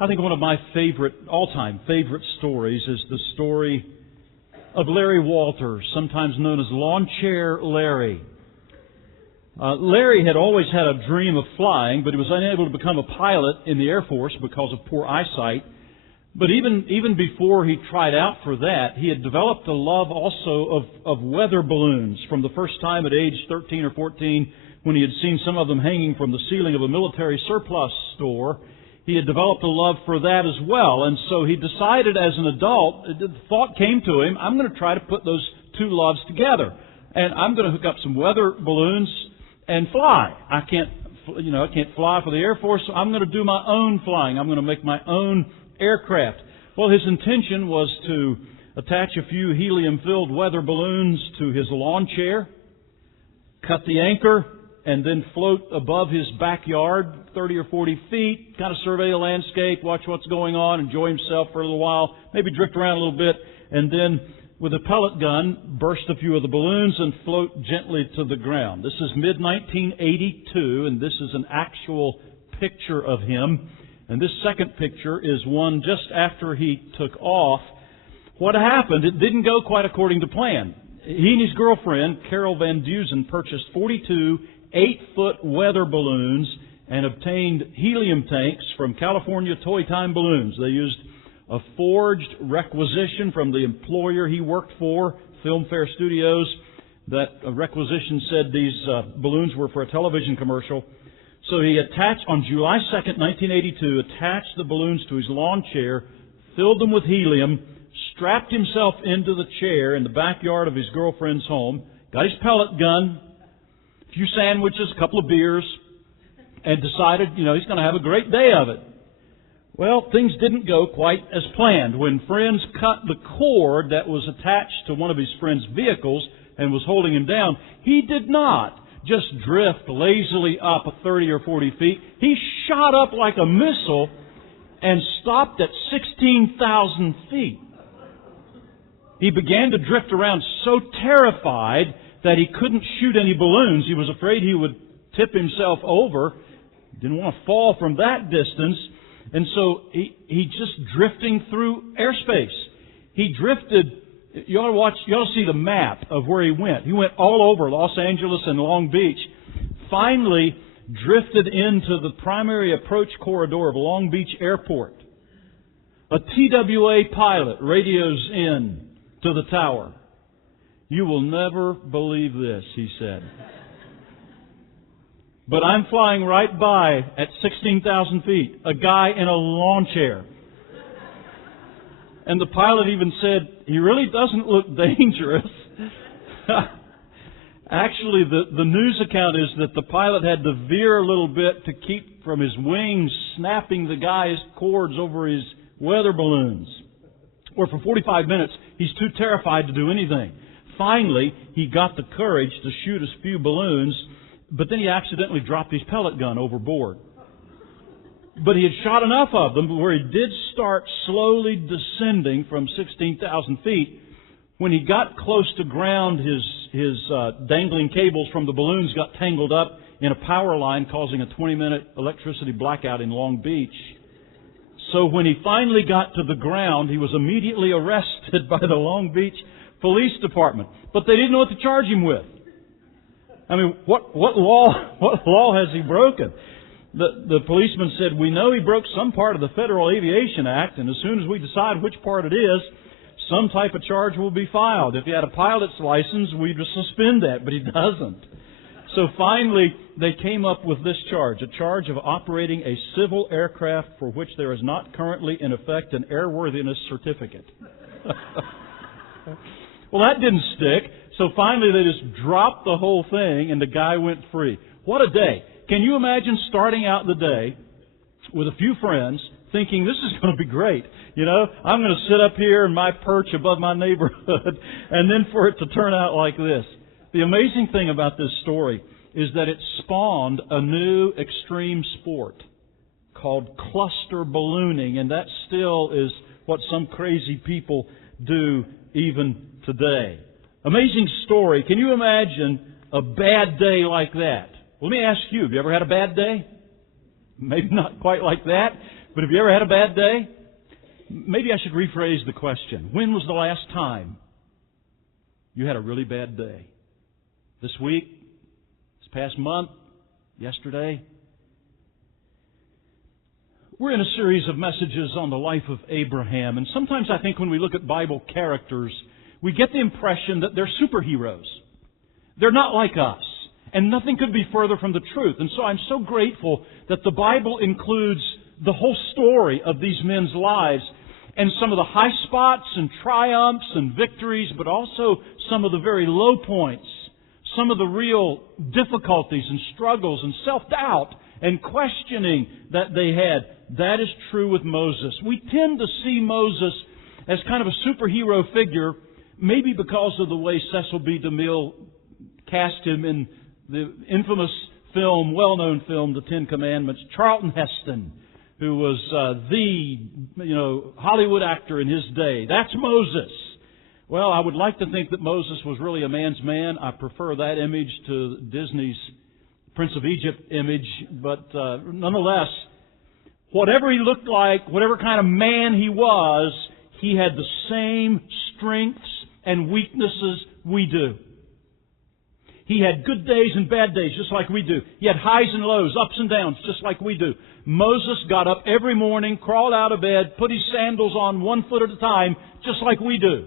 I think one of my all-time favorite stories is the story of Larry Walters, sometimes known as Lawn Chair Larry. Larry had always had a dream of flying, but he was unable to become a pilot in the Air Force because of poor eyesight. But even before he tried out for that, he had developed a love also of weather balloons from the first time at age 13 or 14 when he had seen some of them hanging from the ceiling of a military surplus store. He had developed a love for that as well. And so he decided as an adult, the thought came to him, I'm going to try to put those two loves together. And I'm going to hook up some weather balloons and fly. I can't fly for the Air Force, so I'm going to do my own flying. I'm going to make my own aircraft. Well, his intention was to attach a few helium-filled weather balloons to his lawn chair, cut the anchor, and then float above his backyard 30 or 40 feet, kind of survey the landscape, watch what's going on, enjoy himself for a little while, maybe drift around a little bit, and then with a pellet gun, burst a few of the balloons and float gently to the ground. This is mid-1982, and this is an actual picture of him. And this second picture is one just after he took off. What happened, it didn't go quite according to plan. He and his girlfriend, Carol Van Dusen, purchased 42 8-foot weather balloons and obtained helium tanks from California Toy Time Balloons. They used a forged requisition from the employer he worked for, Film Fair Studios. That requisition said these balloons were for a television commercial. So he attached, on July 2nd, 1982, attached the balloons to his lawn chair, filled them with helium, strapped himself into the chair in the backyard of his girlfriend's home, got his pellet gun, a few sandwiches, a couple of beers, and decided, he's going to have a great day of it. Well, things didn't go quite as planned. When friends cut the cord that was attached to one of his friend's vehicles and was holding him down, he did not just drift lazily up 30 or 40 feet. He shot up like a missile and stopped at 16,000 feet. He began to drift around so terrified that he couldn't shoot any balloons. He was afraid he would tip himself over. Didn't want to fall from that distance. And so he just drifting through airspace. He drifted. You ought to see the map of where he went. He went all over Los Angeles and Long Beach. Finally drifted into the primary approach corridor of Long Beach Airport. A TWA pilot radios in to the tower. "You will never believe this," he said. "But I'm flying right by at 16,000 feet, a guy in a lawn chair." And the pilot even said, "He really doesn't look dangerous." Actually, the news account is that the pilot had to veer a little bit to keep from his wings snapping the guy's cords over his weather balloons. Or for 45 minutes, he's too terrified to do anything. Finally, he got the courage to shoot a few balloons, but then he accidentally dropped his pellet gun overboard. But he had shot enough of them where he did start slowly descending from 16,000 feet. When he got close to ground, his dangling cables from the balloons got tangled up in a power line, causing a 20-minute electricity blackout in Long Beach. So when he finally got to the ground, he was immediately arrested by the Long Beach Police Department. But they didn't know what to charge him with. I mean, what law has he broken? The policeman said, "We know he broke some part of the Federal Aviation Act, and as soon as we decide which part it is, some type of charge will be filed. If he had a pilot's license, we'd suspend that, but he doesn't." So finally, they came up with this charge, a charge of operating a civil aircraft for which there is not currently in effect an airworthiness certificate. Well, that didn't stick. So finally, they just dropped the whole thing, and the guy went free. What a day. Can you imagine starting out the day with a few friends thinking, this is going to be great. I'm going to sit up here in my perch above my neighborhood, and then for it to turn out like this. The amazing thing about this story is that it spawned a new extreme sport called cluster ballooning, and that still is what some crazy people do even today. Amazing story. Can you imagine a bad day like that? Let me ask you, have you ever had a bad day? Maybe not quite like that, But have you ever had a bad day? Maybe I should rephrase the question. When was the last time you had a really bad day? This week? This past month? Yesterday? We're in a series of messages on the life of Abraham, and sometimes I think when we look at Bible characters, we get the impression that they're superheroes. They're not like us, and nothing could be further from the truth. And so I'm so grateful that the Bible includes the whole story of these men's lives, and some of the high spots and triumphs and victories, but also some of the very low points, some of the real difficulties and struggles and self-doubt and questioning that they had. That is true with Moses. We tend to see Moses as kind of a superhero figure, maybe because of the way Cecil B. DeMille cast him in the infamous film, well-known film, The Ten Commandments. Charlton Heston, who was the Hollywood actor in his day. That's Moses. Well, I would like to think that Moses was really a man's man. I prefer that image to Disney's Prince of Egypt image. But nonetheless, whatever he looked like, whatever kind of man he was, he had the same strengths and weaknesses we do. He had good days and bad days, just like we do. He had highs and lows, ups and downs, just like we do. Moses got up every morning, crawled out of bed, put his sandals on one foot at a time, just like we do.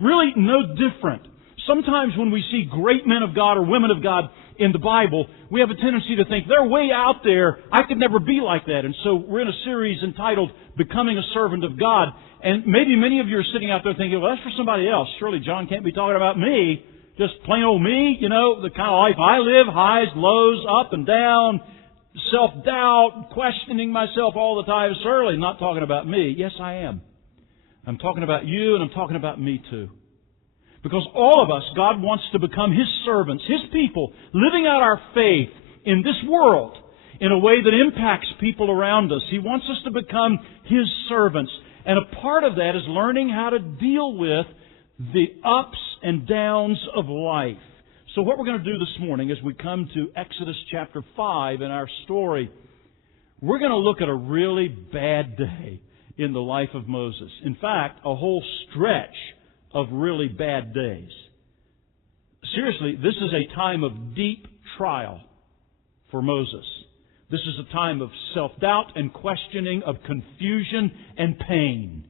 Really no different. Sometimes when we see great men of God or women of God in the Bible, we have a tendency to think, they're way out there, I could never be like that. And so we're in a series entitled, Becoming a Servant of God. And maybe many of you are sitting out there thinking, well, that's for somebody else. Surely John can't be talking about me. Just plain old me, the kind of life I live, highs, lows, up and down, self-doubt, questioning myself all the time. Certainly not talking about me. Yes, I am. I'm talking about you, and I'm talking about me too. Because all of us, God wants to become His servants, His people, living out our faith in this world in a way that impacts people around us. He wants us to become His servants. And a part of that is learning how to deal with the ups and downs of life. So what we're going to do this morning as we come to Exodus chapter 5 in our story, we're going to look at a really bad day in the life of Moses. In fact, a whole stretch of really bad days. Seriously, this is a time of deep trial for Moses. This is a time of self-doubt and questioning, of confusion and pain.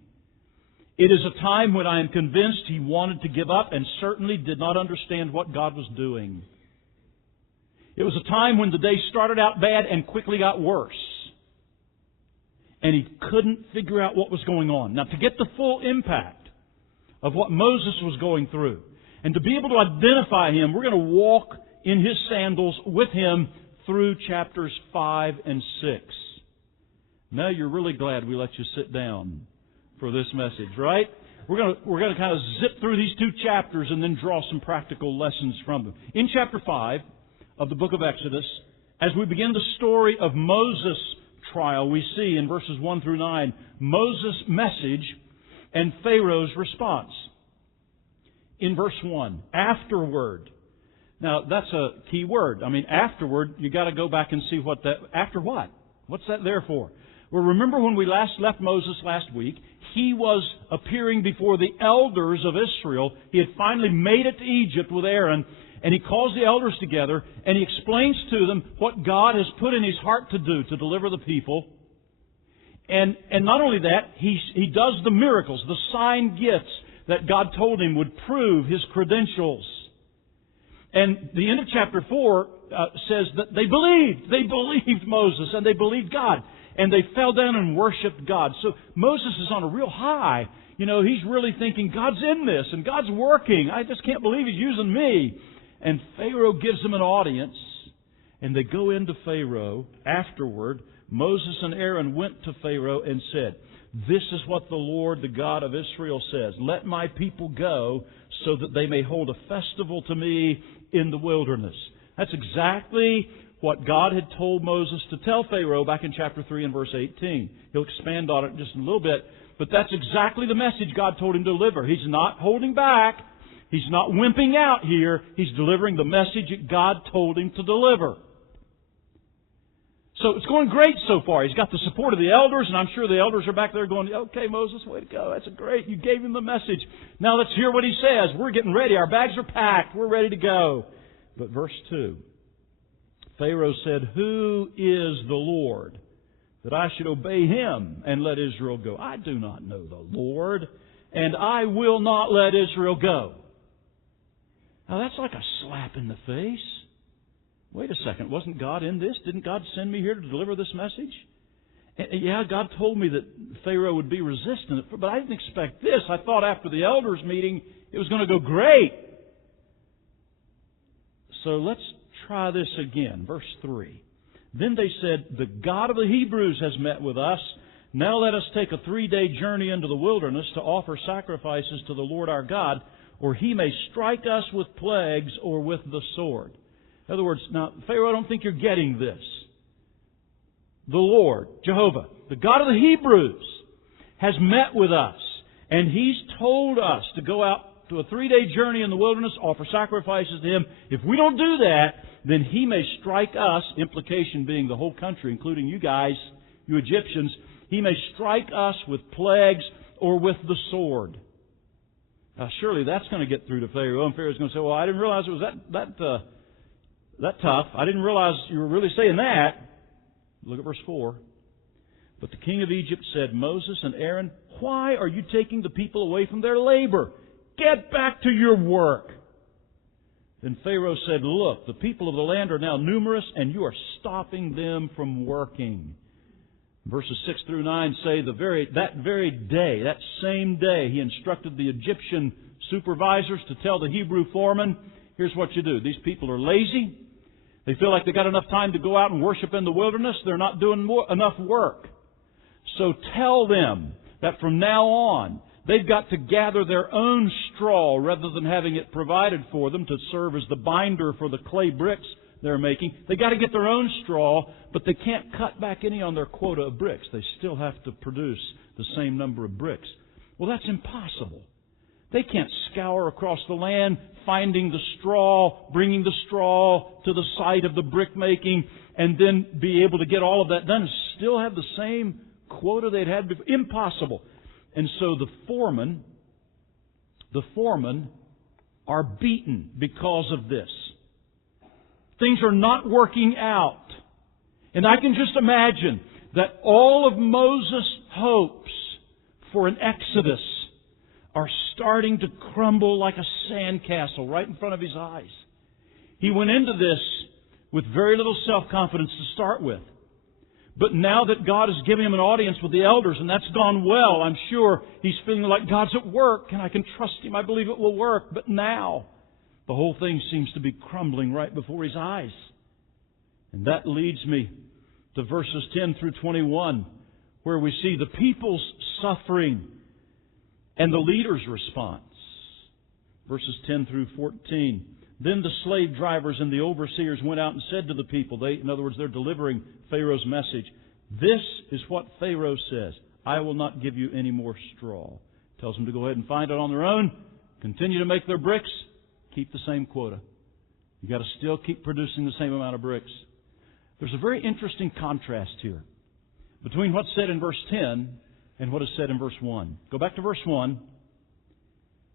It is a time when I am convinced he wanted to give up and certainly did not understand what God was doing. It was a time when the day started out bad and quickly got worse. And he couldn't figure out what was going on. Now, to get the full impact of what Moses was going through, and to be able to identify him, we're going to walk in his sandals with him through chapters 5 and 6. Now you're really glad we let you sit down for this message, right? We're going to kind of zip through these two chapters and then draw some practical lessons from them. In chapter 5 of the book of Exodus, as we begin the story of Moses' trial, we see in verses 1 through 9 Moses' message and Pharaoh's response. In verse 1, afterward. Now, that's a key word. I mean, afterward, you got to go back and see what that... After what? What's that there for? Well, remember when we last left Moses last week, he was appearing before the elders of Israel. He had finally made it to Egypt with Aaron, and he calls the elders together, and he explains to them what God has put in his heart to do to deliver the people. And not only that, he does the miracles, the sign gifts that God told him would prove his credentials. And the end of chapter 4 says that they believed. They believed Moses and they believed God. And they fell down and worshipped God. So Moses is on a real high. He's really thinking, God's in this and God's working. I just can't believe He's using me. And Pharaoh gives them an audience. And they go into Pharaoh. Afterward, Moses and Aaron went to Pharaoh and said, "This is what the Lord, the God of Israel, says. Let my people go so that they may hold a festival to me in the wilderness." That's exactly what God had told Moses to tell Pharaoh back in chapter 3 and verse 18. He'll expand on it just a little bit. But that's exactly the message God told him to deliver. He's not holding back. He's not wimping out here. He's delivering the message that God told him to deliver. So it's going great so far. He's got the support of the elders, and I'm sure the elders are back there going, okay, Moses, way to go. That's great. You gave him the message. Now let's hear what he says. We're getting ready. Our bags are packed. We're ready to go. But verse 2, Pharaoh said, who is the Lord, that I should obey him and let Israel go? I do not know the Lord, and I will not let Israel go. Now that's like a slap in the face. Wait a second, wasn't God in this? Didn't God send me here to deliver this message? And yeah, God told me that Pharaoh would be resistant, but I didn't expect this. I thought after the elders' meeting it was going to go great. So let's try this again. Verse 3. Then they said, the God of the Hebrews has met with us. Now let us take a 3-day journey into the wilderness to offer sacrifices to the Lord our God, or he may strike us with plagues or with the sword. In other words, now, Pharaoh, I don't think you're getting this. The Lord, Jehovah, the God of the Hebrews, has met with us, and He's told us to go out to a 3-day journey in the wilderness, offer sacrifices to Him. If we don't do that, then He may strike us, implication being the whole country, including you guys, you Egyptians, He may strike us with plagues or with the sword. Now, surely that's going to get through to Pharaoh, and Pharaoh's going to say, well, I didn't realize it was that tough. I didn't realize you were really saying that. Look at verse 4. But the king of Egypt said, Moses and Aaron, why are you taking the people away from their labor? Get back to your work. Then Pharaoh said, look, the people of the land are now numerous, and you are stopping them from working. Verses 6 through 9 say that very day, that same day, he instructed the Egyptian supervisors to tell the Hebrew foreman, here's what you do. These people are lazy. They feel like they've got enough time to go out and worship in the wilderness. They're not doing enough work. So tell them that from now on, they've got to gather their own straw rather than having it provided for them to serve as the binder for the clay bricks they're making. They've got to get their own straw, but they can't cut back any on their quota of bricks. They still have to produce the same number of bricks. Well, that's impossible. They can't scour across the land, finding the straw, bringing the straw to the site of the brick making, and then be able to get all of that done and still have the same quota they'd had before. Impossible. And so the foremen are beaten because of this. Things are not working out. And I can just imagine that all of Moses' hopes for an exodus are starting to crumble like a sandcastle right in front of his eyes. He went into this with very little self-confidence to start with. But now that God has given him an audience with the elders, and that's gone well, I'm sure he's feeling like God's at work, and I can trust Him. I believe it will work. But now, the whole thing seems to be crumbling right before his eyes. And that leads me to verses 10 through 21, where we see the people's suffering and the leader's response. Verses 10 through 14. Then the slave drivers and the overseers went out and said to the people, in other words, they're delivering Pharaoh's message. This is what Pharaoh says. I will not give you any more straw. Tells them to go ahead and find it on their own. Continue to make their bricks. Keep the same quota. You've got to still keep producing the same amount of bricks. There's a very interesting contrast here between what's said in verse 10 and what is said in verse 1. Go back to verse 1.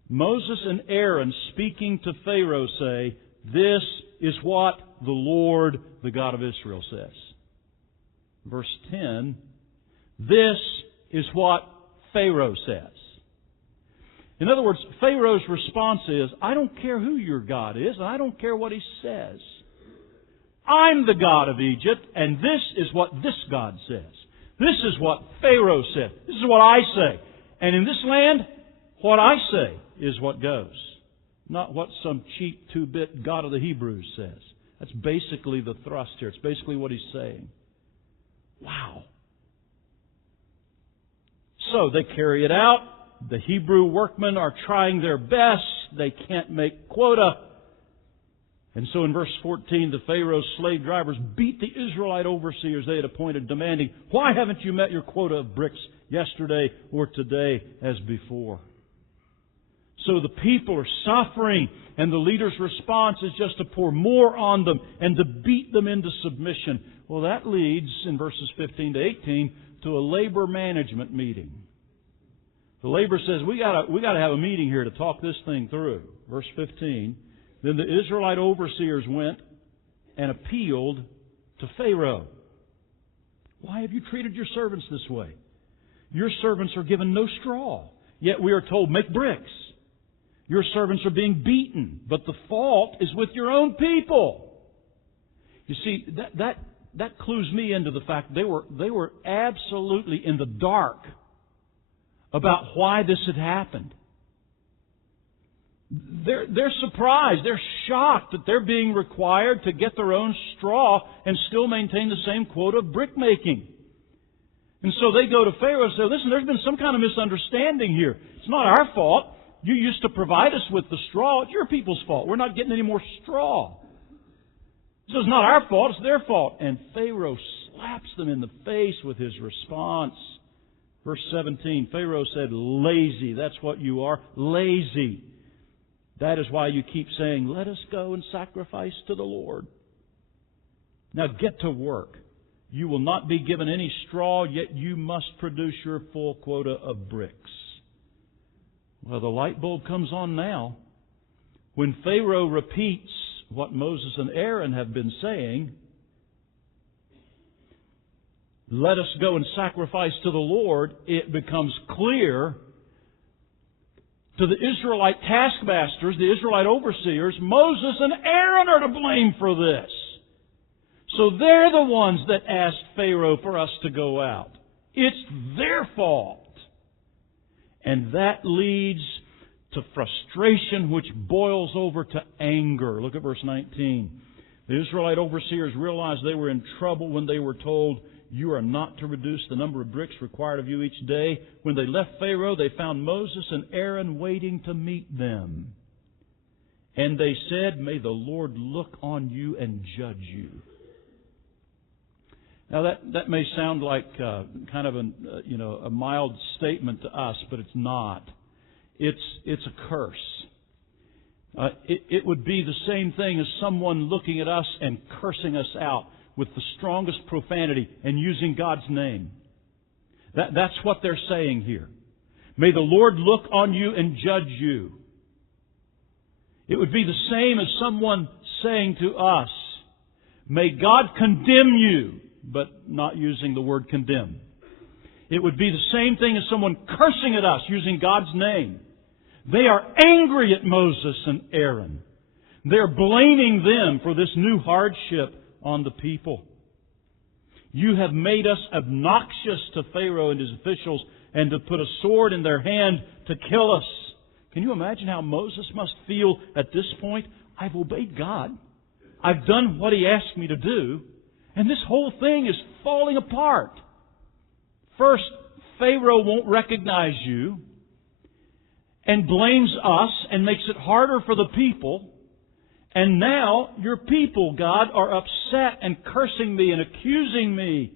Moses and Aaron, speaking to Pharaoh, say, this is what the Lord, the God of Israel, says. Verse 10, this is what Pharaoh says. In other words, Pharaoh's response is, I don't care who your God is, and I don't care what he says. I'm the God of Egypt, and this is what this God says. This is what Pharaoh said. This is what I say. And in this land, what I say is what goes. Not what some cheap 2-bit God of the Hebrews says. That's basically the thrust here. It's basically what he's saying. Wow. So they carry it out. The Hebrew workmen are trying their best. They can't make quota. And so in verse 14, the Pharaoh's slave drivers beat the Israelite overseers they had appointed, demanding, why haven't you met your quota of bricks yesterday or today as before? So the people are suffering, and the leader's response is just to pour more on them and to beat them into submission. Well, that leads, in verses 15 to 18, to a labor management meeting. The labor says, we got to have a meeting here to talk this thing through. Verse 15, then the Israelite overseers went and appealed to Pharaoh. Why have you treated your servants this way? Your servants are given no straw, yet we are told, make bricks. Your servants are being beaten, but the fault is with your own people. You see, that clues me into the fact they were absolutely in the dark about why this had happened. They're surprised. They're shocked that they're being required to get their own straw and still maintain the same quota of brick making. And so they go to Pharaoh and say, listen, there's been some kind of misunderstanding here. It's not our fault. You used to provide us with the straw. It's your people's fault. We're not getting any more straw. So it's not our fault. It's their fault. And Pharaoh slaps them in the face with his response. Verse 17, Pharaoh said, lazy. That's what you are. Lazy. That is why you keep saying, let us go and sacrifice to the Lord. Now get to work. You will not be given any straw, yet you must produce your full quota of bricks. Well, the light bulb comes on now. When Pharaoh repeats what Moses and Aaron have been saying, let us go and sacrifice to the Lord, it becomes clear to the Israelite taskmasters, the Israelite overseers, Moses and Aaron are to blame for this. So they're the ones that asked Pharaoh for us to go out. It's their fault. And that leads to frustration, which boils over to anger. Look at verse 19. The Israelite overseers realized they were in trouble when they were told, you are not to reduce the number of bricks required of you each day. When they left Pharaoh, they found Moses and Aaron waiting to meet them. And they said, may the Lord look on you and judge you. Now that may sound like kind of a mild statement to us, but it's not. It's a curse. It would be the same thing as someone looking at us and cursing us out with the strongest profanity and using God's name. That's what they're saying here. May the Lord look on you and judge you. It would be the same as someone saying to us, may God condemn you, but not using the word condemn. It would be the same thing as someone cursing at us using God's name. They are angry at Moses and Aaron. They're blaming them for this new hardship on the people. You have made us obnoxious to Pharaoh and his officials and to put a sword in their hand to kill us. Can you imagine how Moses must feel at this point? I've obeyed God. I've done what He asked me to do. And this whole thing is falling apart. First, Pharaoh won't recognize you and blames us and makes it harder for the people. And now your people, God, are upset and cursing me and accusing me.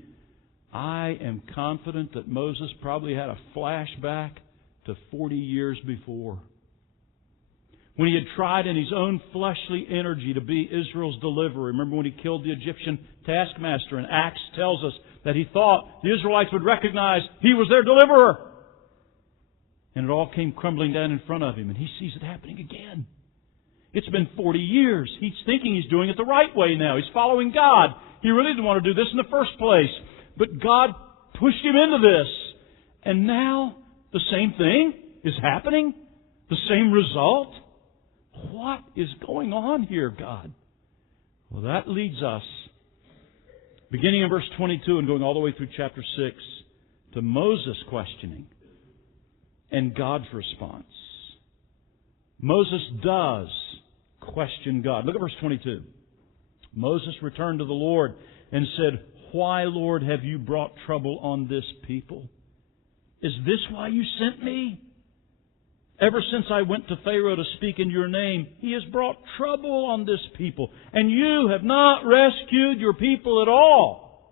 I am confident that Moses probably had a flashback to 40 years before, when he had tried in his own fleshly energy to be Israel's deliverer. Remember when he killed the Egyptian taskmaster? And Acts tells us that he thought the Israelites would recognize he was their deliverer. And it all came crumbling down in front of him. And he sees it happening again. It's been 40 years. He's thinking he's doing it the right way now. He's following God. He really didn't want to do this in the first place. But God pushed him into this. And now the same thing is happening. The same result. What is going on here, God? Well, that leads us, beginning in verse 22 and going all the way through chapter 6, to Moses' questioning and God's response. Moses does question God. Look at verse 22. Moses returned to the Lord and said, why, Lord, have you brought trouble on this people? Is this why you sent me? Ever since I went to Pharaoh to speak in your name, he has brought trouble on this people, and you have not rescued your people at all.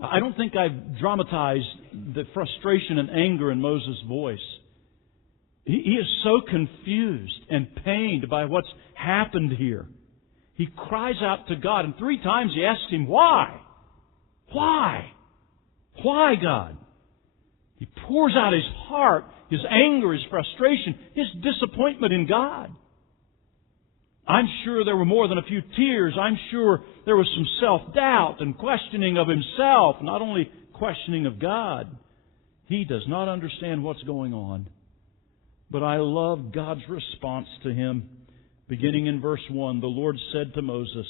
I don't think I've dramatized the frustration and anger in Moses' voice. He is so confused and pained by what's happened here. He cries out to God, and 3 times he asks Him, why? Why? Why, God? He pours out his heart, his anger, his frustration, his disappointment in God. I'm sure there were more than a few tears. I'm sure there was some self-doubt and questioning of himself, not only questioning of God. He does not understand what's going on. But I love God's response to him. Beginning in verse 1, the Lord said to Moses,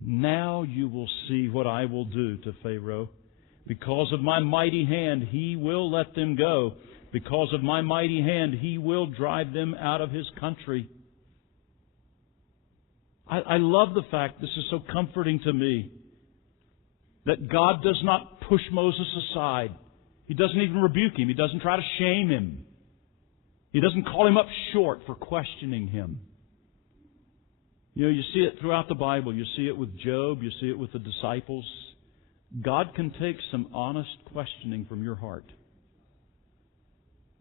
"Now you will see what I will do to Pharaoh. Because of my mighty hand, he will let them go. Because of my mighty hand, he will drive them out of his country." I love the fact, this is so comforting to me, that God does not push Moses aside. He doesn't even rebuke him. He doesn't try to shame him. He doesn't call him up short for questioning him. You know, you see it throughout the Bible. You see it with Job. You see it with the disciples. God can take some honest questioning from your heart.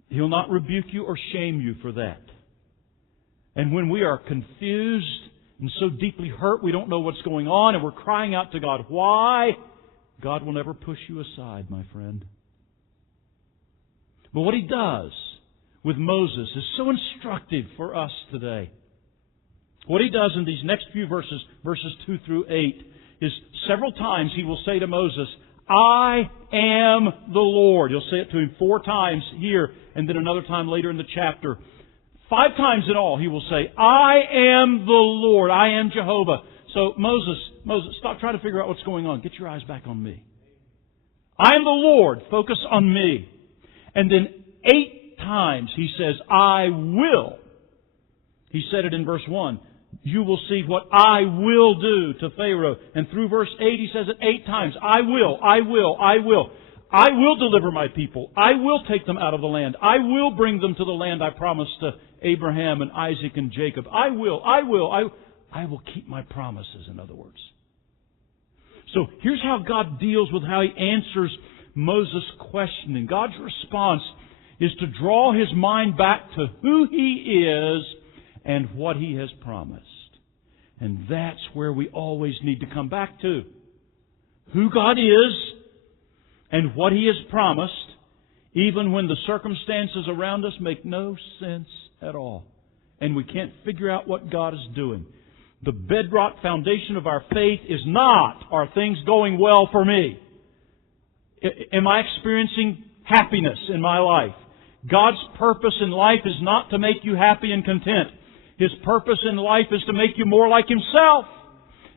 He'll not rebuke you or shame you for that. And when we are confused and so deeply hurt we don't know what's going on and we're crying out to God, why? God will never push you aside, my friend. But what He does with Moses is so instructive for us today. What He does in these next few verses 2 through 8, is several times He will say to Moses, "I am the Lord." He'll say it to him 4 times here, and then another time later in the chapter. 5 times in all He will say, "I am the Lord. I am Jehovah." So Moses, stop trying to figure out what's going on. Get your eyes back on me. I am the Lord. Focus on me. And then 8 times He says, "I will." He said it in verse 1. You will see what I will do to Pharaoh. And through verse 8 He says it 8 times. I will, I will, I will. I will deliver my people. I will take them out of the land. I will bring them to the land I promised to Abraham and Isaac and Jacob. I will keep my promises, in other words. So here's how God deals with how He answers Moses' questioning. God's response is to draw his mind back to who He is and what He has promised. And that's where we always need to come back to. Who God is and what He has promised, even when the circumstances around us make no sense at all. And we can't figure out what God is doing. The bedrock foundation of our faith is not, are things going well for me? Am I experiencing happiness in my life? God's purpose in life is not to make you happy and content. His purpose in life is to make you more like Himself.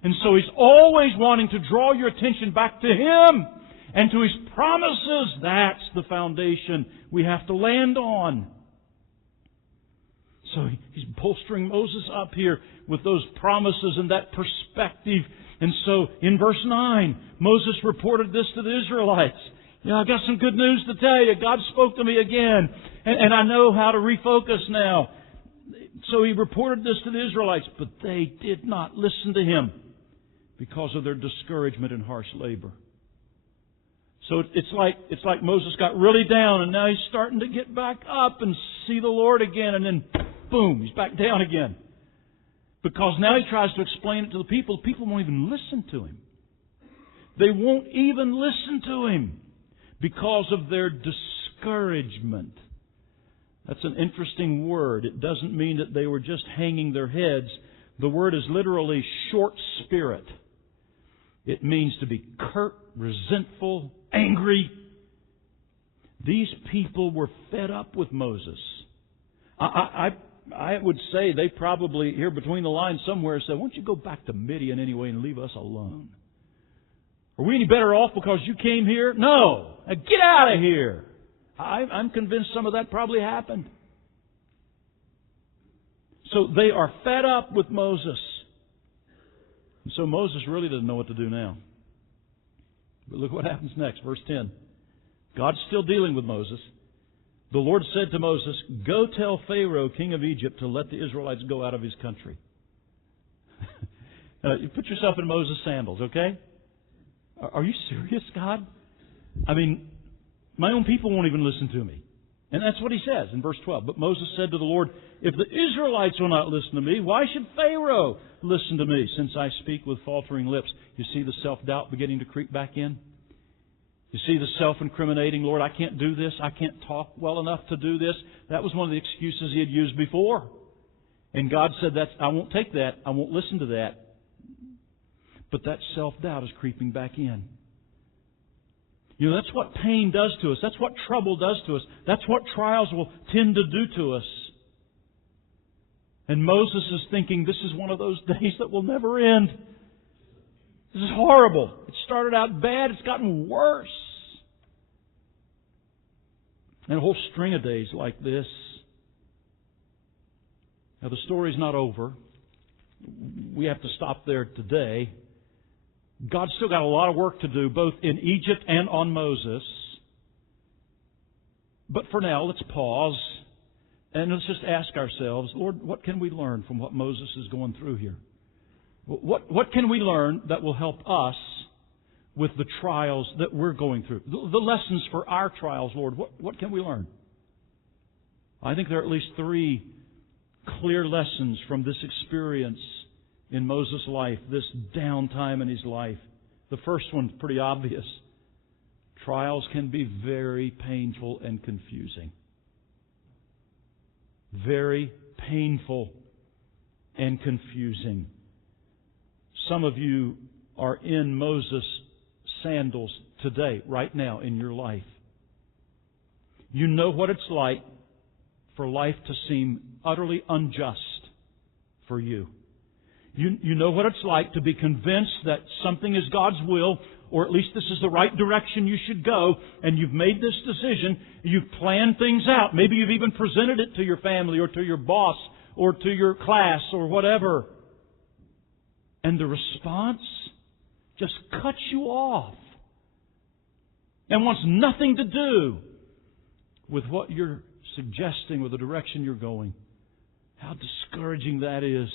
And so He's always wanting to draw your attention back to Him and to His promises. That's the foundation we have to land on. So He's bolstering Moses up here with those promises and that perspective. And so in verse 9, Moses reported this to the Israelites. I've got some good news to tell you. God spoke to me again. And I know how to refocus now. So He reported this to the Israelites, but they did not listen to Him because of their discouragement and harsh labor. So it's like Moses got really down, and now he's starting to get back up and see the Lord again, and then boom, he's back down again. Because now he tries to explain it to the people. The people won't even listen to him. They won't even listen to him because of their discouragement. That's an interesting word. It doesn't mean that they were just hanging their heads. The word is literally short spirit. It means to be curt, resentful, angry. These people were fed up with Moses. I would say they probably, here between the lines somewhere, said, "Why don't you go back to Midian anyway and leave us alone? Are we any better off because you came here? No! Now get out of here!" I'm convinced some of that probably happened. So they are fed up with Moses. And so Moses really doesn't know what to do now. But look what happens next, verse 10. God's still dealing with Moses. The Lord said to Moses, "Go tell Pharaoh, king of Egypt, to let the Israelites go out of his country." You put yourself in Moses' sandals, okay? Are you serious, God? I mean, my own people won't even listen to me. And that's what he says in verse 12. But Moses said to the Lord, if the Israelites will not listen to me, why should Pharaoh listen to me, since I speak with faltering lips? You see the self-doubt beginning to creep back in? You see the self-incriminating, Lord, I can't do this. I can't talk well enough to do this. That was one of the excuses he had used before. And God said, I won't take that. I won't listen to that. But that self-doubt is creeping back in. You know, that's what pain does to us. That's what trouble does to us. That's what trials will tend to do to us. And Moses is thinking, this is one of those days that will never end. This is horrible. It started out bad. It's gotten worse. And a whole string of days like this. Now, the story's not over. We have to stop there today. God's still got a lot of work to do, both in Egypt and on Moses. But for now, let's pause and let's just ask ourselves, Lord, what can we learn from what Moses is going through here? What can we learn that will help us with the trials that we're going through? The lessons for our trials, Lord, what can we learn? I think there are at least 3 clear lessons from this experience in Moses' life, this downtime in his life. The first one's pretty obvious. Trials can be very painful and confusing. Very painful and confusing. Some of you are in Moses' sandals today, right now in your life. You know what it's like for life to seem utterly unjust for you. You know what it's like to be convinced that something is God's will, or at least this is the right direction you should go, and you've made this decision, you've planned things out. Maybe you've even presented it to your family or to your boss or to your class or whatever. And the response just cuts you off and wants nothing to do with what you're suggesting or the direction you're going. How discouraging that is.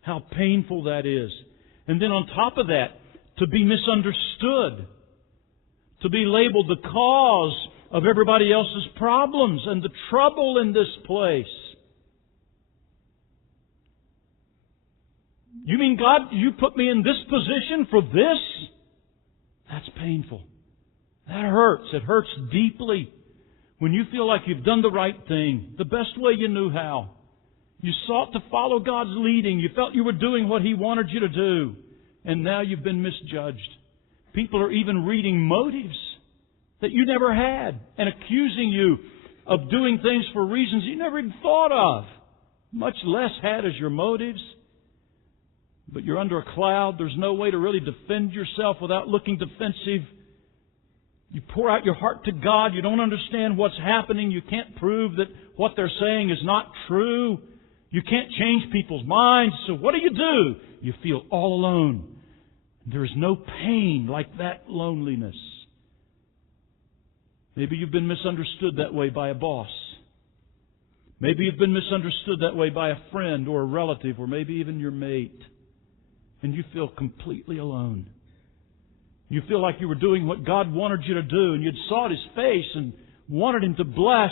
How painful that is. And then on top of that, to be misunderstood. To be labeled the cause of everybody else's problems and the trouble in this place. You mean, God, you put me in this position for this? That's painful. That hurts. It hurts deeply. When you feel like you've done the right thing, the best way you knew how. You sought to follow God's leading. You felt you were doing what He wanted you to do. And now you've been misjudged. People are even reading motives that you never had and accusing you of doing things for reasons you never even thought of, much less had as your motives. But you're under a cloud. There's no way to really defend yourself without looking defensive. You pour out your heart to God. You don't understand what's happening. You can't prove that what they're saying is not true. You can't change people's minds. So what do? You feel all alone. There is no pain like that loneliness. Maybe you've been misunderstood that way by a boss. Maybe you've been misunderstood that way by a friend or a relative or maybe even your mate. And you feel completely alone. You feel like you were doing what God wanted you to do and you'd sought His face and wanted Him to bless.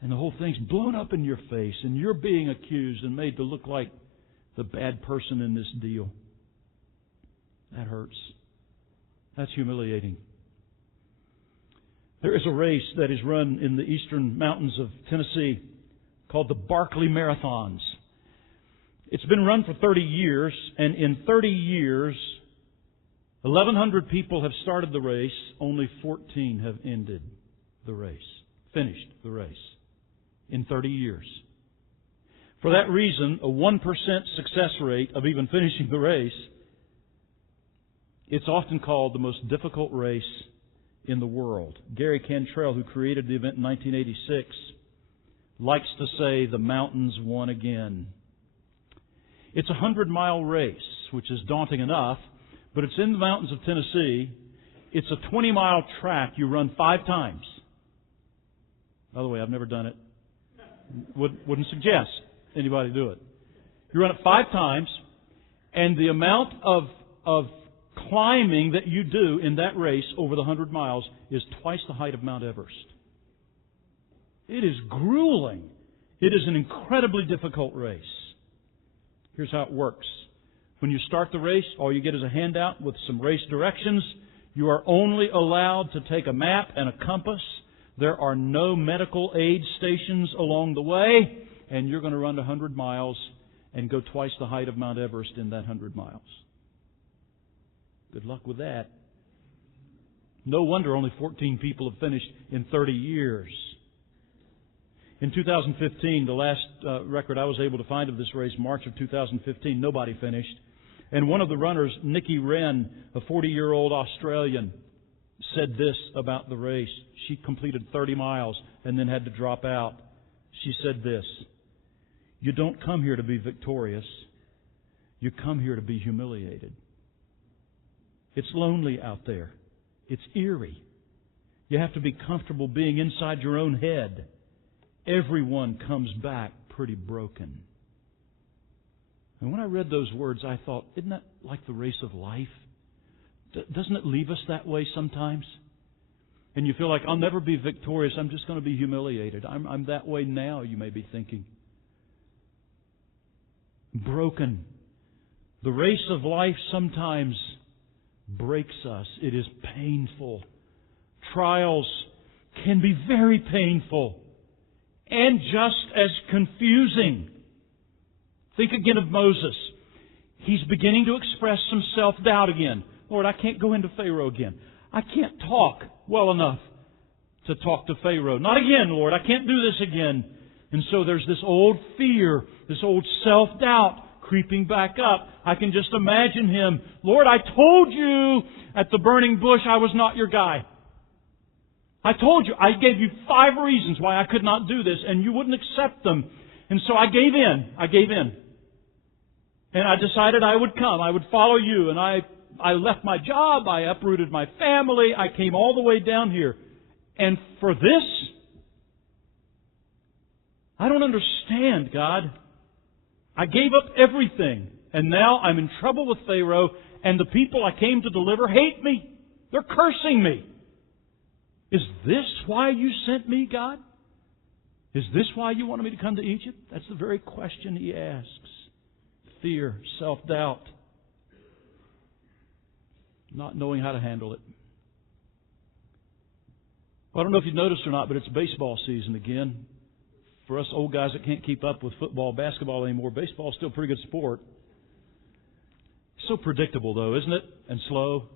And the whole thing's blown up in your face and you're being accused and made to look like the bad person in this deal. That hurts. That's humiliating. There is a race that is run in the eastern mountains of Tennessee called the Barkley Marathons. It's been run for 30 years, and in 30 years, 1,100 people have started the race. Only 14 have ended the race, finished the race in 30 years. For that reason, a 1% success rate of even finishing the race, it's often called the most difficult race in the world. Gary Cantrell, who created the event in 1986, likes to say the mountains won again. It's a 100-mile race, which is daunting enough, but it's in the mountains of Tennessee. It's a 20-mile track you run 5 times. By the way, I've never done it. Wouldn't suggest anybody do it. You run it 5 times, and the amount of climbing that you do in that race over the 100 miles is twice the height of Mount Everest. It is grueling. It is an incredibly difficult race. Here's how it works. When you start the race, all you get is a handout with some race directions. You are only allowed to take a map and a compass. There are no medical aid stations along the way, and you're going to run 100 miles and go twice the height of Mount Everest in that 100 miles. Good luck with that. No wonder only 14 people have finished in 30 years. In 2015, the last record I was able to find of this race, March of 2015, nobody finished. And one of the runners, Nikki Wren, a 40-year-old Australian, said this about the race. She completed 30 miles and then had to drop out. She said this: "You don't come here to be victorious. You come here to be humiliated." It's lonely out there. It's eerie. You have to be comfortable being inside your own head. Everyone comes back pretty broken. And when I read those words, I thought, isn't that like the race of life? Doesn't it leave us that way sometimes? And you feel like, I'll never be victorious. I'm just going to be humiliated. I'm that way now, you may be thinking. Broken. The race of life sometimes breaks us. It is painful. Trials can be very painful and just as confusing. Think again of Moses. He's beginning to express some self-doubt again. Lord, I can't go into Pharaoh again. I can't talk well enough to talk to Pharaoh. Not again, Lord. I can't do this again. And so there's this old fear, this old self-doubt creeping back up. I can just imagine him. Lord, I told you at the burning bush I was not your guy. I told you. I gave you 5 reasons why I could not do this, and you wouldn't accept them. And so I gave in. I gave in. And I decided I would come. I would follow you. And I left my job. I uprooted my family. I came all the way down here. And for this, I don't understand, God. I gave up everything. And now I'm in trouble with Pharaoh. And the people I came to deliver hate me. They're cursing me. Is this why you sent me, God? Is this why you wanted me to come to Egypt? That's the very question he asks. Fear, self-doubt, not knowing how to handle it. Well, I don't know if you've noticed or not, but it's baseball season again. For us old guys that can't keep up with football, basketball anymore, baseball is still a pretty good sport. So predictable, though, isn't it? And slow.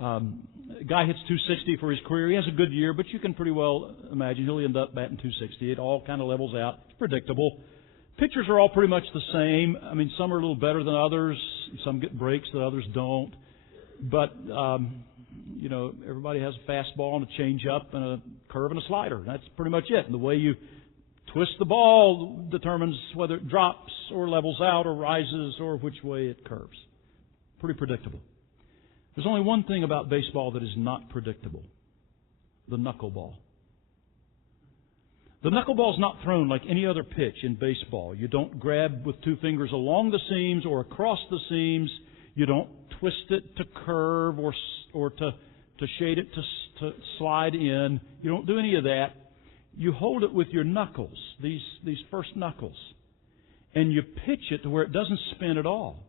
A guy hits 260 for his career. He has a good year, but you can pretty well imagine he'll end up batting 260. It all kind of levels out. It's predictable. Pitchers are all pretty much the same. I mean, some are a little better than others. Some get breaks that others don't. But, everybody has a fastball and a changeup and a curve and a slider. That's pretty much it. And the way you twist the ball determines whether it drops or levels out or rises or which way it curves. Pretty predictable. There's only one thing about baseball that is not predictable: the knuckleball. The knuckleball is not thrown like any other pitch in baseball. You don't grab with 2 fingers along the seams or across the seams. You don't twist it to curve or to shade it to slide in. You don't do any of that. You hold it with your knuckles, these first knuckles, and you pitch it to where it doesn't spin at all.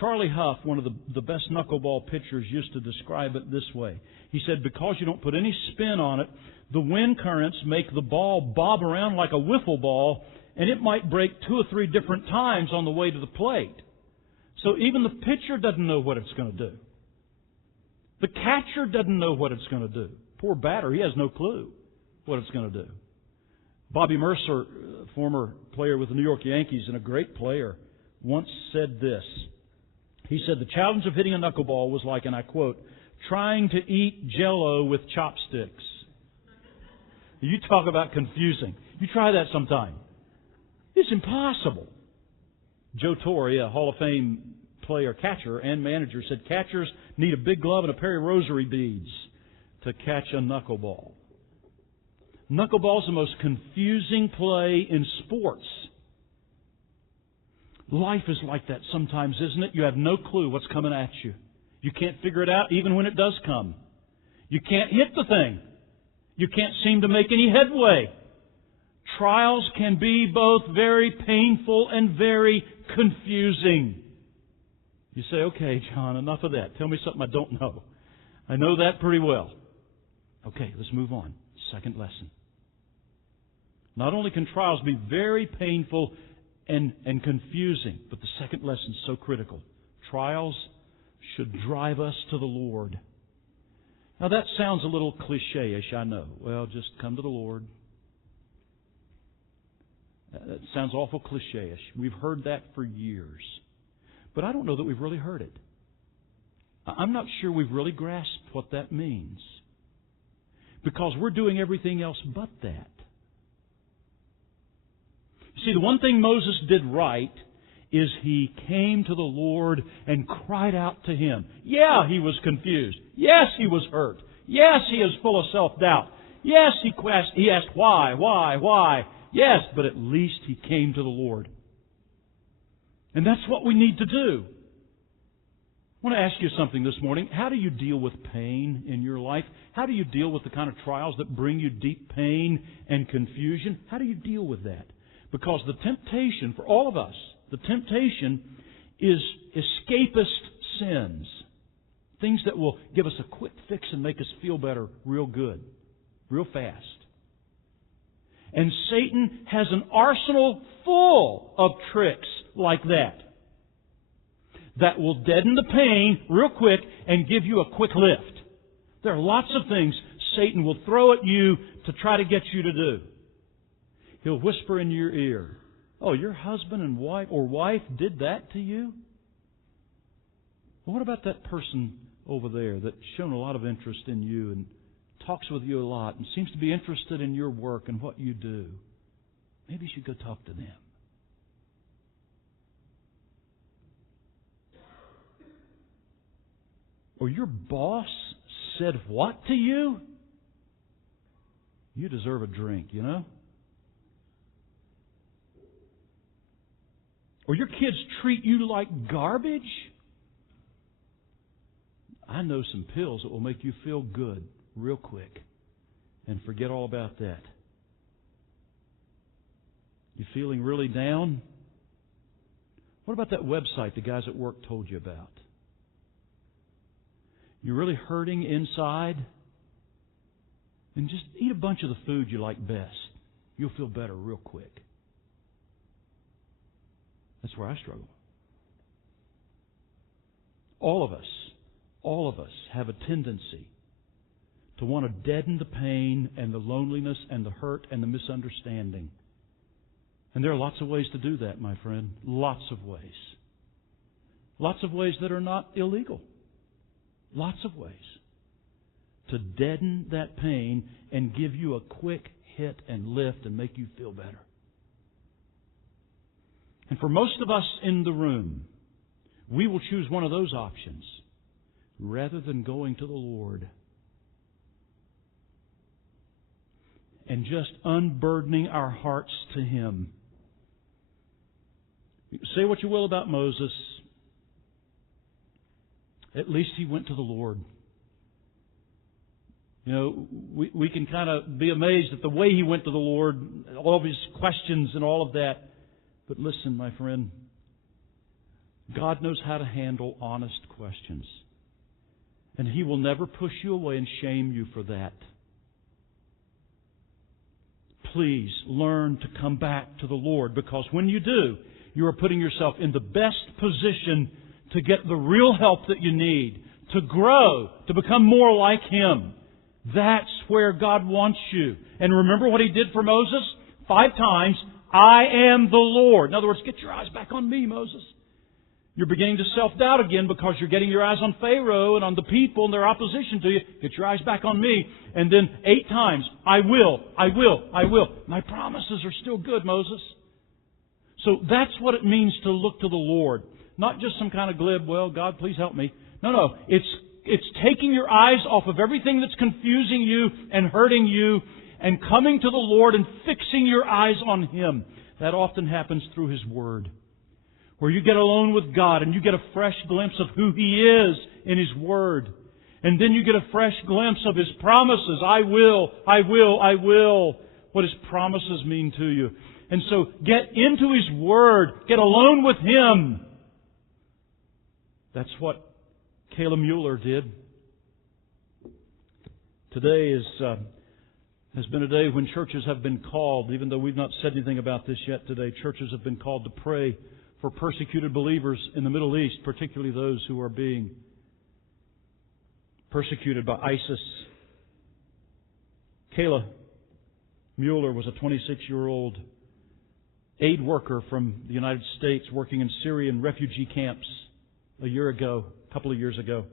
Charlie Huff, one of the best knuckleball pitchers, used to describe it this way. He said, because you don't put any spin on it, the wind currents make the ball bob around like a wiffle ball, and it might break 2 or 3 different times on the way to the plate. So even the pitcher doesn't know what it's going to do. The catcher doesn't know what it's going to do. Poor batter, he has no clue what it's going to do. Bobby Mercer, former player with the New York Yankees and a great player, once said this. He said, the challenge of hitting a knuckleball was like, and I quote, trying to eat Jell-O with chopsticks. You talk about confusing. You try that sometime. It's impossible. Joe Torre, a Hall of Fame player, catcher, and manager, said catchers need a big glove and a pair of rosary beads to catch a knuckleball. Knuckleball is the most confusing play in sports. Life is like that sometimes, isn't it? You have no clue what's coming at you. You can't figure it out even when it does come. You can't hit the thing. You can't seem to make any headway. Trials can be both very painful and very confusing. You say, okay, John, enough of that. Tell me something I don't know. I know that pretty well. Okay, let's move on. Second lesson. Not only can trials be very painful and confusing, but the second lesson is so critical. Trials should drive us to the Lord. Now that sounds a little cliche-ish, I know. Well, just come to the Lord. That sounds awful cliche-ish. We've heard that for years. But I don't know that we've really heard it. I'm not sure we've really grasped what that means. Because we're doing everything else but that. See, the one thing Moses did right is he came to the Lord and cried out to Him. Yeah, he was confused. Yes, he was hurt. Yes, he is full of self-doubt. Yes, he asked why? Yes, but at least he came to the Lord. And that's what we need to do. I want to ask you something this morning. How do you deal with pain in your life? How do you deal with the kind of trials that bring you deep pain and confusion? How do you deal with that? Because the temptation for all of us, the temptation is escapist sins. Things that will give us a quick fix and make us feel better real good, real fast. And Satan has an arsenal full of tricks like that will deaden the pain real quick and give you a quick lift. There are lots of things Satan will throw at you to try to get you to do. He'll whisper in your ear, oh, your husband and wife did that to you? Well, what about that person over there that's shown a lot of interest in you and talks with you a lot and seems to be interested in your work and what you do? Maybe you should go talk to them. Or your boss said what to you? You deserve a drink, you know? Or your kids treat you like garbage? I know some pills that will make you feel good real quick and forget all about that. You feeling really down? What about that website the guys at work told you about? You're really hurting inside? And just eat a bunch of the food you like best. You'll feel better real quick. That's where I struggle. All of us have a tendency to want to deaden the pain and the loneliness and the hurt and the misunderstanding. And there are lots of ways to do that, my friend. Lots of ways. Lots of ways that are not illegal. Lots of ways to deaden that pain and give you a quick hit and lift and make you feel better. And for most of us in the room, we will choose one of those options rather than going to the Lord and just unburdening our hearts to Him. Say what you will about Moses. At least he went to the Lord. You know, we can kind of be amazed at the way he went to the Lord, all of his questions and all of that. But listen, my friend, God knows how to handle honest questions. And He will never push you away and shame you for that. Please learn to come back to the Lord, because when you do, you are putting yourself in the best position to get the real help that you need, to grow, to become more like Him. That's where God wants you. And remember what He did for Moses? 5 times, I am the Lord. In other words, get your eyes back on me, Moses. You're beginning to self-doubt again because you're getting your eyes on Pharaoh and on the people and their opposition to you. Get your eyes back on me. And then 8 times, I will. My promises are still good, Moses. So that's what it means to look to the Lord. Not just some kind of glib, well, God, please help me. No. It's taking your eyes off of everything that's confusing you and hurting you and coming to the Lord and fixing your eyes on Him. That often happens through His Word, where you get alone with God and you get a fresh glimpse of who He is in His Word. And then you get a fresh glimpse of His promises. I will, I will, I will. What His promises mean to you. And so get into His Word. Get alone with Him. That's what Kayla Mueller did. Today has been a day when churches have been called, even though we've not said anything about this yet today, churches have been called to pray for persecuted believers in the Middle East, particularly those who are being persecuted by ISIS. Kayla Mueller was a 26-year-old aid worker from the United States working in Syrian refugee camps a couple of years ago.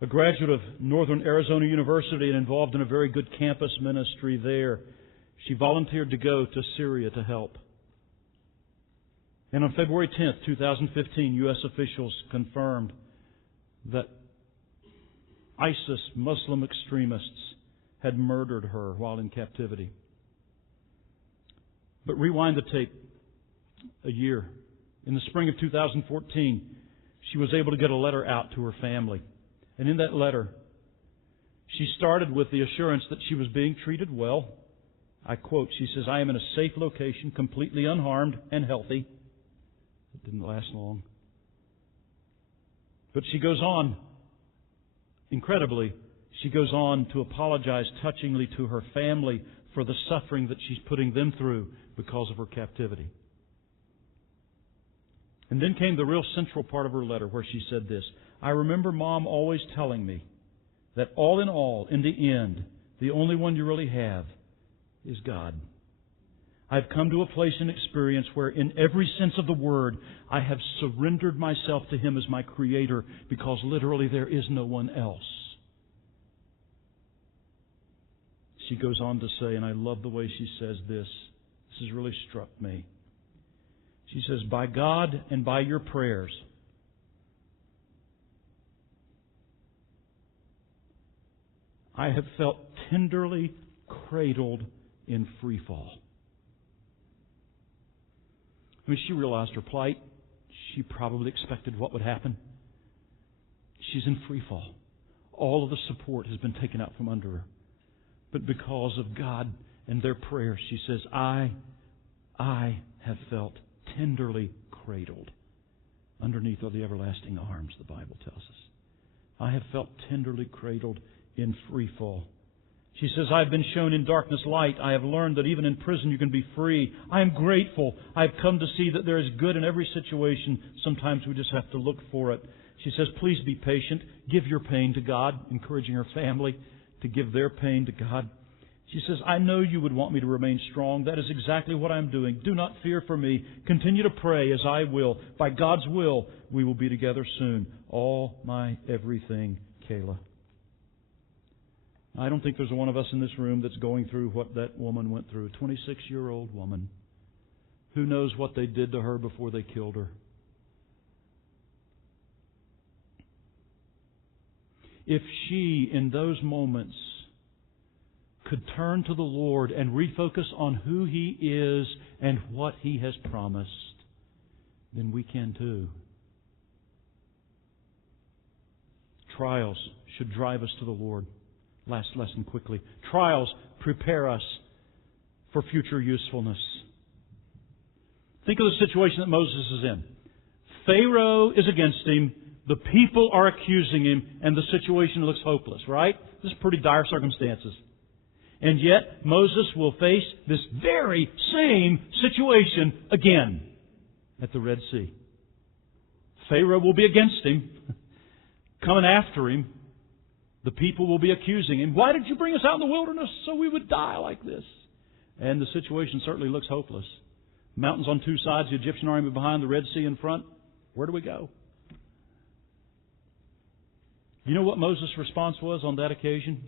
A graduate of Northern Arizona University and involved in a very good campus ministry there. She volunteered to go to Syria to help. And on February 10th, 2015, U.S. officials confirmed that ISIS Muslim extremists had murdered her while in captivity. But rewind the tape a year. In the spring of 2014, she was able to get a letter out to her family. And in that letter, she started with the assurance that she was being treated well. I quote, she says, "I am in a safe location, completely unharmed and healthy." It didn't last long. But she goes on, incredibly, she goes on to apologize touchingly to her family for the suffering that she's putting them through because of her captivity. And then came the real central part of her letter where she said this, "I remember Mom always telling me that all, in the end, the only one you really have is God. I've come to a place in experience where in every sense of the word, I have surrendered myself to Him as my Creator because literally there is no one else." She goes on to say, and I love the way she says this. This has really struck me. She says, "By God and by your prayers, I have felt tenderly cradled in free fall." I mean, she realized her plight. She probably expected what would happen. She's in free fall. All of the support has been taken out from under her. But because of God and their prayers, she says, I have felt tenderly cradled underneath of the everlasting arms, the Bible tells us. I have felt tenderly cradled in free fall. She says, "I have been shown in darkness light. I have learned that even in prison you can be free. I am grateful. I have come to see that there is good in every situation. Sometimes we just have to look for it." She says, "Please be patient. Give your pain to God," encouraging her family to give their pain to God. She says, "I know you would want me to remain strong. That is exactly what I'm doing. Do not fear for me. Continue to pray as I will. By God's will, we will be together soon. All my everything, Kayla." I don't think there's one of us in this room that's going through what that woman went through. A 26-year-old woman. Who knows what they did to her before they killed her? If she, in those moments, could turn to the Lord and refocus on who He is and what He has promised, then we can too. Trials should drive us to the Lord. Last lesson quickly. Trials prepare us for future usefulness. Think of the situation that Moses is in. Pharaoh is against him. The people are accusing him. And the situation looks hopeless, right? This is pretty dire circumstances. And yet, Moses will face this very same situation again at the Red Sea. Pharaoh will be against him, coming after him. The people will be accusing him. "Why did you bring us out in the wilderness so we would die like this?" And the situation certainly looks hopeless. Mountains on two sides, the Egyptian army behind, the Red Sea in front. Where do we go? You know what Moses' response was on that occasion?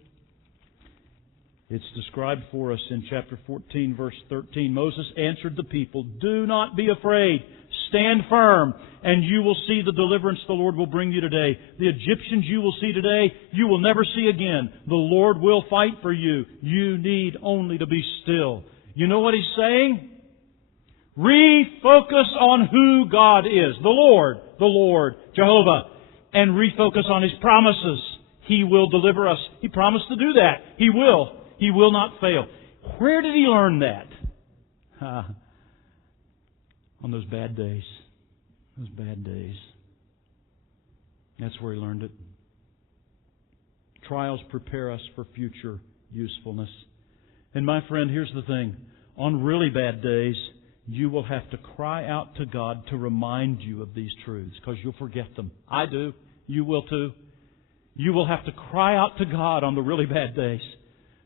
It's described for us in chapter 14, verse 13. Moses answered the people, "Do not be afraid. Stand firm, and you will see the deliverance the Lord will bring you today. The Egyptians you will see today, you will never see again. The Lord will fight for you. You need only to be still." You know what He's saying? Refocus on who God is. The Lord, Jehovah. and refocus on His promises. He will deliver us. He promised to do that. He will. He will not fail. Where did He learn that? On those bad days. Those bad days. That's where He learned it. Trials prepare us for future usefulness. And my friend, here's the thing. On really bad days, you will have to cry out to God to remind you of these truths, because you'll forget them. I do. You will too. You will have to cry out to God on the really bad days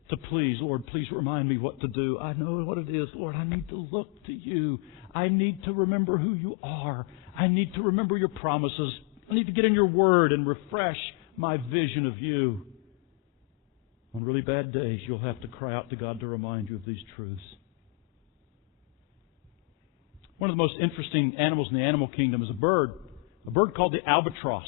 to please, Lord, please remind me what to do. I know what it is. Lord, I need to look to You. I need to remember who You are. I need to remember Your promises. I need to get in Your Word and refresh my vision of You. On really bad days, you'll have to cry out to God to remind you of these truths. One of the most interesting animals in the animal kingdom is a bird called the albatross.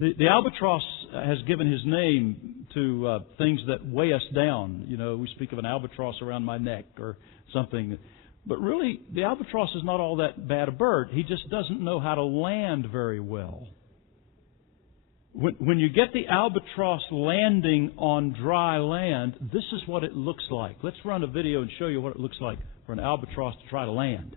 The albatross has given his name to things that weigh us down. You know, we speak of an albatross around my neck or something. But really, the albatross is not all that bad a bird. He just doesn't know how to land very well. When you get the albatross landing on dry land, this is what it looks like. Let's run a video and show you what it looks like for an albatross to try to land.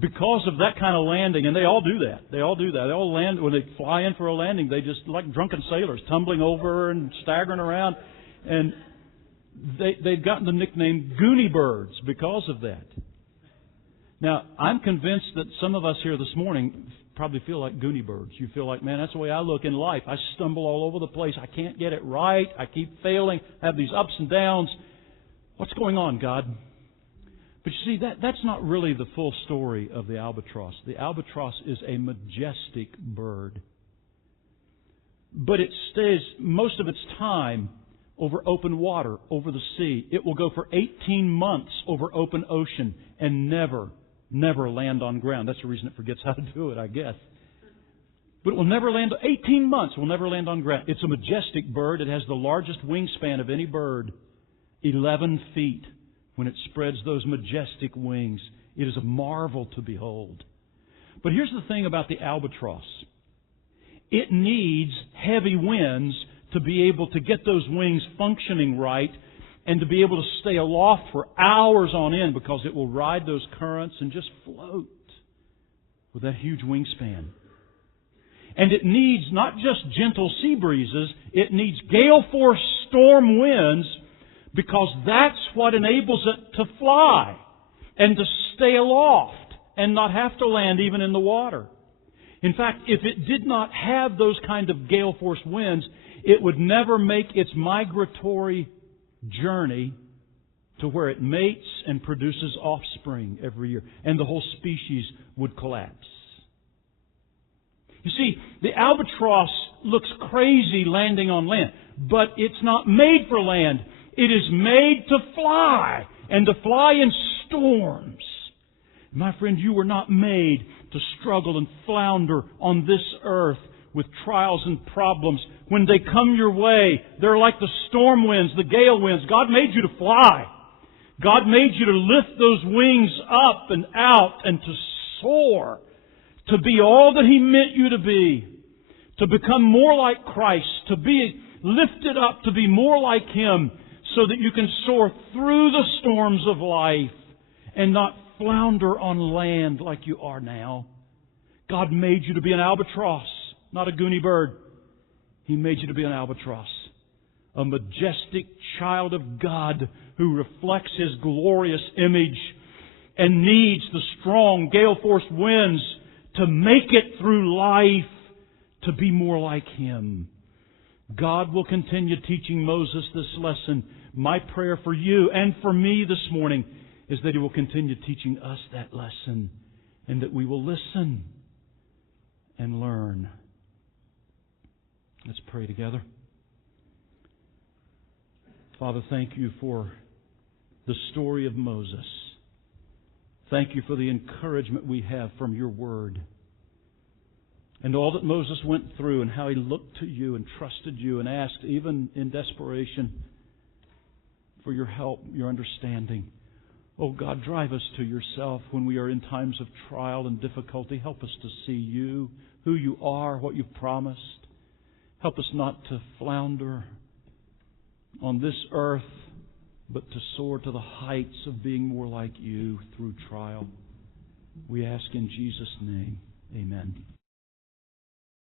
Because of that kind of landing, and they all do that. They all land, when they fly in for a landing, they just like drunken sailors, tumbling over and staggering around. And they've gotten the nickname Goonie birds because of that. Now, I'm convinced that some of us here this morning probably feel like Goonie birds. You feel like, man, that's the way I look in life. I stumble all over the place. I can't get it right. I keep failing. I have these ups and downs. What's going on, God? But you see, that's not really the full story of the albatross. The albatross is a majestic bird. But it stays most of its time over open water, over the sea. It will go for 18 months over open ocean and never land on ground. That's the reason it forgets how to do it, I guess. But it will never land, 18 months will never land on ground. It's a majestic bird. It has the largest wingspan of any bird, 11 feet. When it spreads those majestic wings, it is a marvel to behold. But here's the thing about the albatross. It needs heavy winds to be able to get those wings functioning right and to be able to stay aloft for hours on end, because it will ride those currents and just float with that huge wingspan. And it needs not just gentle sea breezes, it needs gale force storm winds, because that's what enables it to fly and to stay aloft and not have to land even in the water. In fact, if it did not have those kind of gale force winds, it would never make its migratory journey to where it mates and produces offspring every year, and the whole species would collapse. You see, the albatross looks crazy landing on land, but it's not made for land. It is made to fly, and to fly in storms. My friend, you were not made to struggle and flounder on this earth with trials and problems. When they come your way, they're like the storm winds, the gale winds. God made you to fly. God made you to lift those wings up and out and to soar, to be all that He meant you to be, to become more like Christ, to be lifted up, to be more like Him, so that you can soar through the storms of life and not flounder on land like you are now. God made you to be an albatross, not a Goonie bird. He made you to be an albatross, a majestic child of God who reflects His glorious image and needs the strong gale force winds to make it through life, to be more like Him. God will continue teaching Moses this lesson. My prayer for you and for me this morning is that He will continue teaching us that lesson, and that we will listen and learn. Let's pray together. Father, thank You for the story of Moses. Thank You for the encouragement we have from Your Word. And all that Moses went through and how he looked to you and trusted you and asked, even in desperation, for your help, your understanding. Oh God, drive us to yourself when we are in times of trial and difficulty. Help us to see you, who you are, what you've promised. Help us not to flounder on this earth, but to soar to the heights of being more like you through trial. We ask in Jesus' name. Amen.